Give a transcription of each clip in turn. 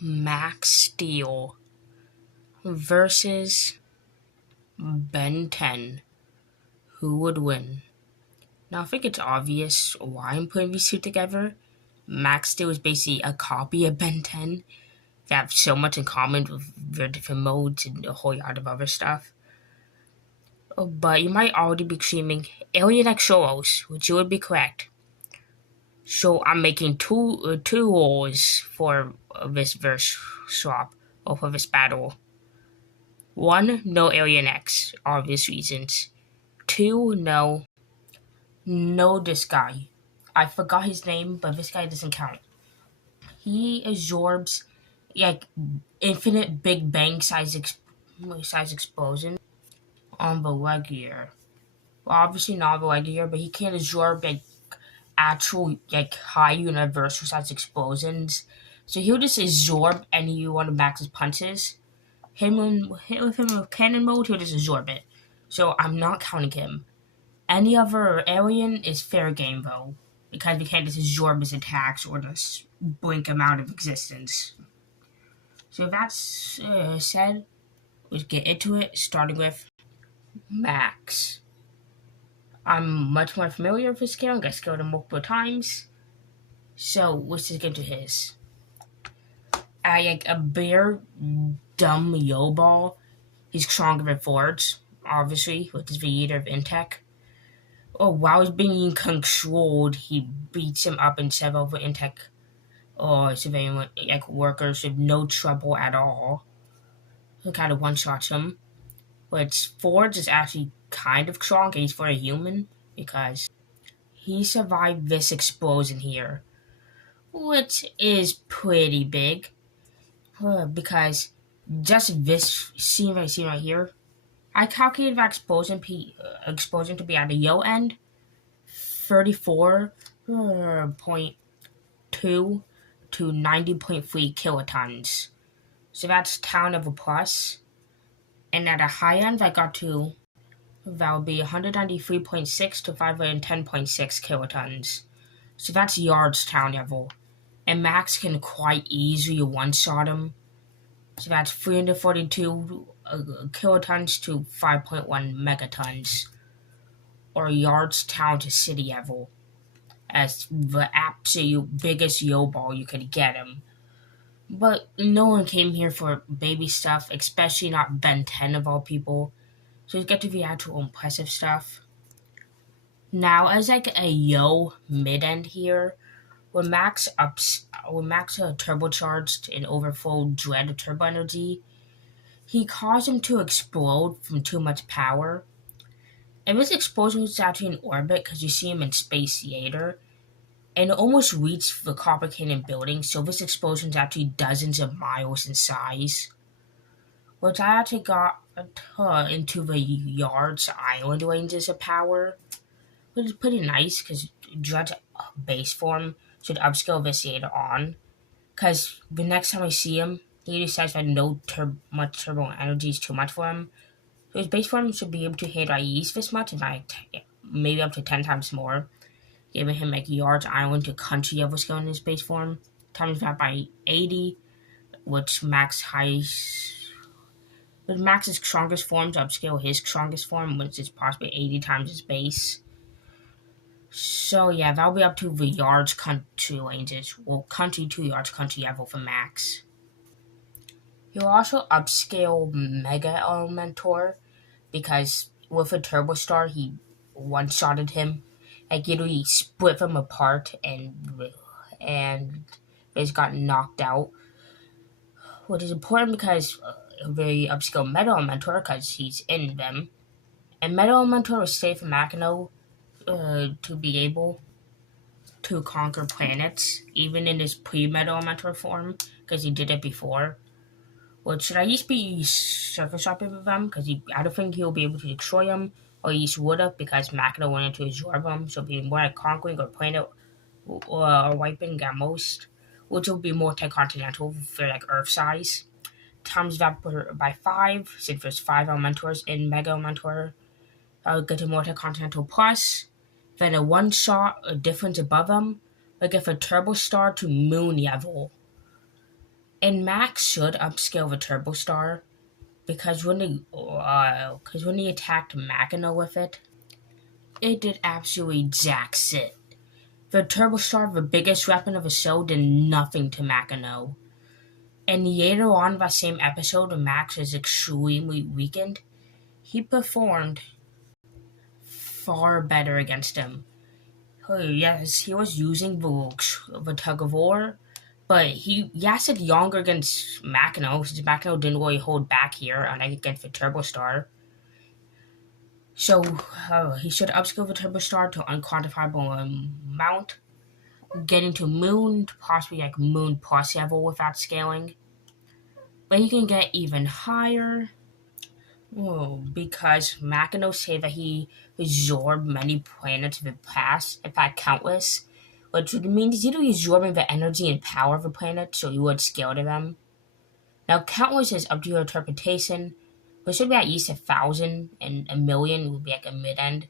Max Steel versus Ben 10. Who would win? Now, I think it's obvious why I'm putting these two together. Max Steel is basically a copy of Ben 10. They have so much in common with their different modes and a whole lot of other stuff. But you might already be screaming Alien X Solos, which you would be correct. So I'm making two rules for this verse swap, or for this battle. One, no Alien X, obvious reasons. Two, no this guy. I forgot his name, but this guy doesn't count. He absorbs like infinite Big Bang size explosion on the Legier. Well, obviously not the Legier, but he can absorb like actual like high universal size explosions. So he'll just absorb any one of Max's punches. With him with cannon mode, he'll just absorb it. So I'm not counting him. Any other alien is fair game though, because we can't just absorb his attacks or just blink him out of existence. So that's said, let's get into it, starting with Max. I'm much more familiar with his skill, I scaled him multiple times. So let's just get into his. Like a bare dumb yo ball, he's stronger than Forge, obviously, with his Vegeta of Intech. While he's being controlled, he beats him up in several of the Intech or civilian like workers with no trouble at all. He kind of one-shots him. But Forge is actually kind of strong, at least for a human, because he survived this explosion here, which is pretty big. Because just this scene right here, I calculated that explosion to be at the yo end, 34.2 to 90.3 kilotons. So that's town of a plus. And at a high end, that would be 193.6 to 510.6 kilotons. So that's yards town level. And Max can quite easily one-shot him. So that's 342 kilotons to 5.1 megatons. Or yards town to city level. As the absolute biggest yo-ball you could get him. But no one came here for baby stuff, especially not Ben 10 of all people. So let's get to the actual impressive stuff. Now, as like a yo mid-end here, when Max turbocharged and overflow Dread turbo energy, he caused him to explode from too much power. And this explosion was actually in orbit because you see him in Space Theater, and it almost reached the Copper Canyon building, so this explosion is actually dozens of miles in size. Which I actually got into the Yards Island ranges of power, which is pretty nice because Dread's base form should upscale Vitiator on. Because the next time I see him, he decides that much turbo energy is too much for him. So his base form should be able to handle at least this much, and maybe up to 10 times more. Giving him like Yards Island to country level skill in his base form. Times that by 80, which with Max's strongest form to upscale his strongest form, which is possibly 80 times his base. So yeah, that'll be up to the yards country ranges. Well, country to yards country level for Max. He'll also upscale Mega Elementor because with a Turbo Star, he one-shotted him. Like, literally split them apart and he's got knocked out. Which is important because they upscale Meta Elementor because he's in them. And Meta Elementor was safe for Machino to be able to conquer planets, even in his pre-Meta Elementor form, because he did it before. Which should at least be surface swapping with them, because I don't think he'll be able to destroy them, or at least would have, because Machina wanted to absorb them, so it'll be more like conquering or planet or wiping at most, which will be more continental for like Earth size. Times that by 5, since there's 5 Elementors in Mega Elementor, I'll get a multi-continental plus, then a one-shot difference above them, like if a Turbo Star to Moon level. And Max should upscale the Turbo Star because when he attacked Magano with it, it did absolutely jack shit. The Turbo Star, the biggest weapon of the show, did nothing to Magano. And later on that same episode, when Max was extremely weakened, he performed far better against him. Yes, he was using the tug of war, but he lasted longer against Makino, since Makino didn't really hold back here against the Turbo Star. So he should upskill the Turbo Star to unquantifiable amount, getting to Moon, possibly like Moon plus level without scaling. But he can get even higher. Oh, because Makino say that he absorbed many planets in the past, in fact countless, which would mean he's either absorbing the energy and power of a planet, so he would scale to them. Now countless is up to your interpretation, but it should be at least 1,000, and 1,000,000 would be like a mid-end.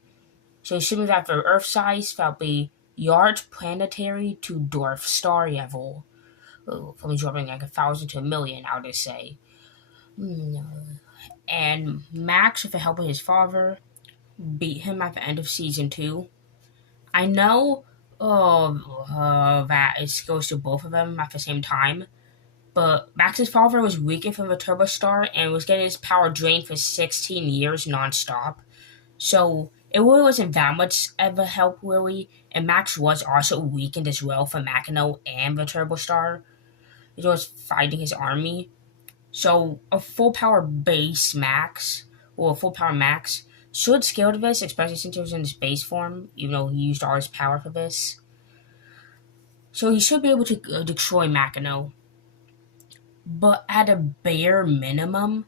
So assuming that for Earth size, that would be large planetary to dwarf star level. From absorbing like 1,000 to 1,000,000, I would just say. And Max, with the help of his father, beat him at the end of season 2. I know that it goes to both of them at the same time, but Max's father was weakened from the Turbo Star and was getting his power drained for 16 years nonstop. So it really wasn't that much of a help, really. And Max was also weakened as well from Makino and the Turbo Star. He was fighting his army. So a full power base Max, or a full power Max, should scale to this, especially since he was in his base form, even though he used all his power for this. So he should be able to destroy Makino. But at a bare minimum,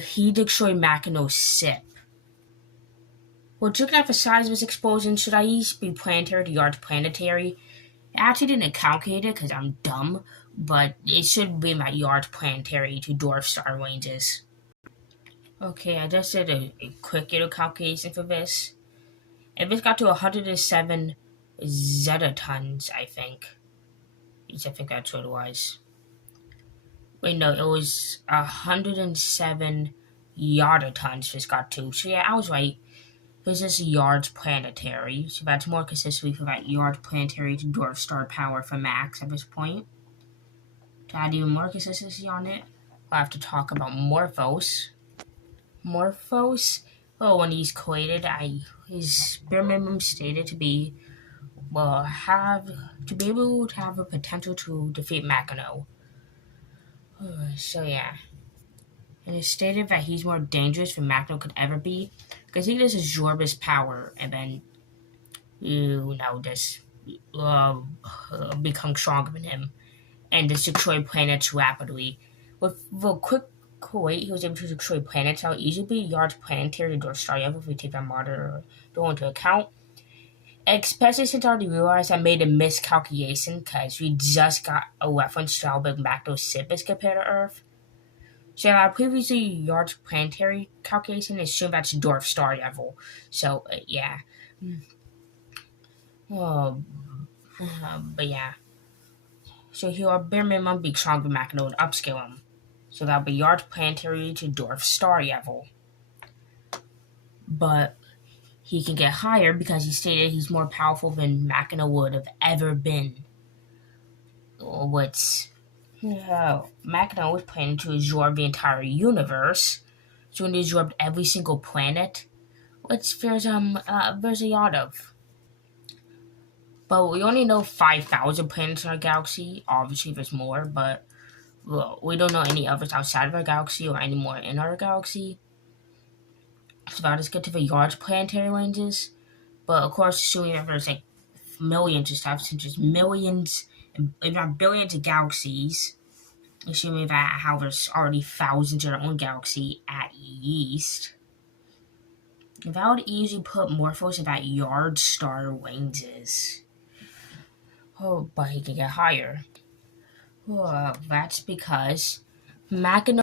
he destroyed Makino's ship. Well, looking at the size of his explosion, should I each be planetary to large planetary? I actually didn't calculate it because I'm dumb, but it should be my large planetary to dwarf star ranges. Okay, I just did a quick little calculation for this. If this got to 107 zetatons, I think. At least I think that's what it was. Wait, no, it was 107 yardatons this got to. So yeah, I was right. This is yards planetary, so that's more consistently for that yards planetary to dwarf star power for Max at this point. To add even more consistency on it, I'll have to talk about Morphos. Morphos, when he's created, his bare minimum stated to be able to have a potential to defeat Makino. So yeah. And it's stated that he's more dangerous than Makino could ever be, because he just absorb his power and then, just become stronger than him and just destroy planets rapidly. With the quick weight he was able to destroy planets, how easily large planetary or star level if we take that modern into account. Especially since I already realized I made a miscalculation because we just got a reference to how big Makino's ship is compared to Earth. So our previously large planetary calculation assumed that's dwarf star level. So yeah. But yeah. So he'll bare minimum be stronger than Makino and upscale him. So that'll be large planetary to dwarf star level. But he can get higher because he stated he's more powerful than Makino would have ever been. Makino was planning to absorb the entire universe, so when he absorbed every single planet, which there's a lot of. But we only know 5,000 planets in our galaxy. Obviously, there's more, but we don't know any others outside of our galaxy or any more in our galaxy. So that is get to the large planetary ranges. But of course, assuming that there's like millions of stuff, since there's millions, if not billions of galaxies, assuming that how there's already thousands in our own galaxy at least, that would easily put Morphos in that yard star ranges. But he can get higher. That's because Makino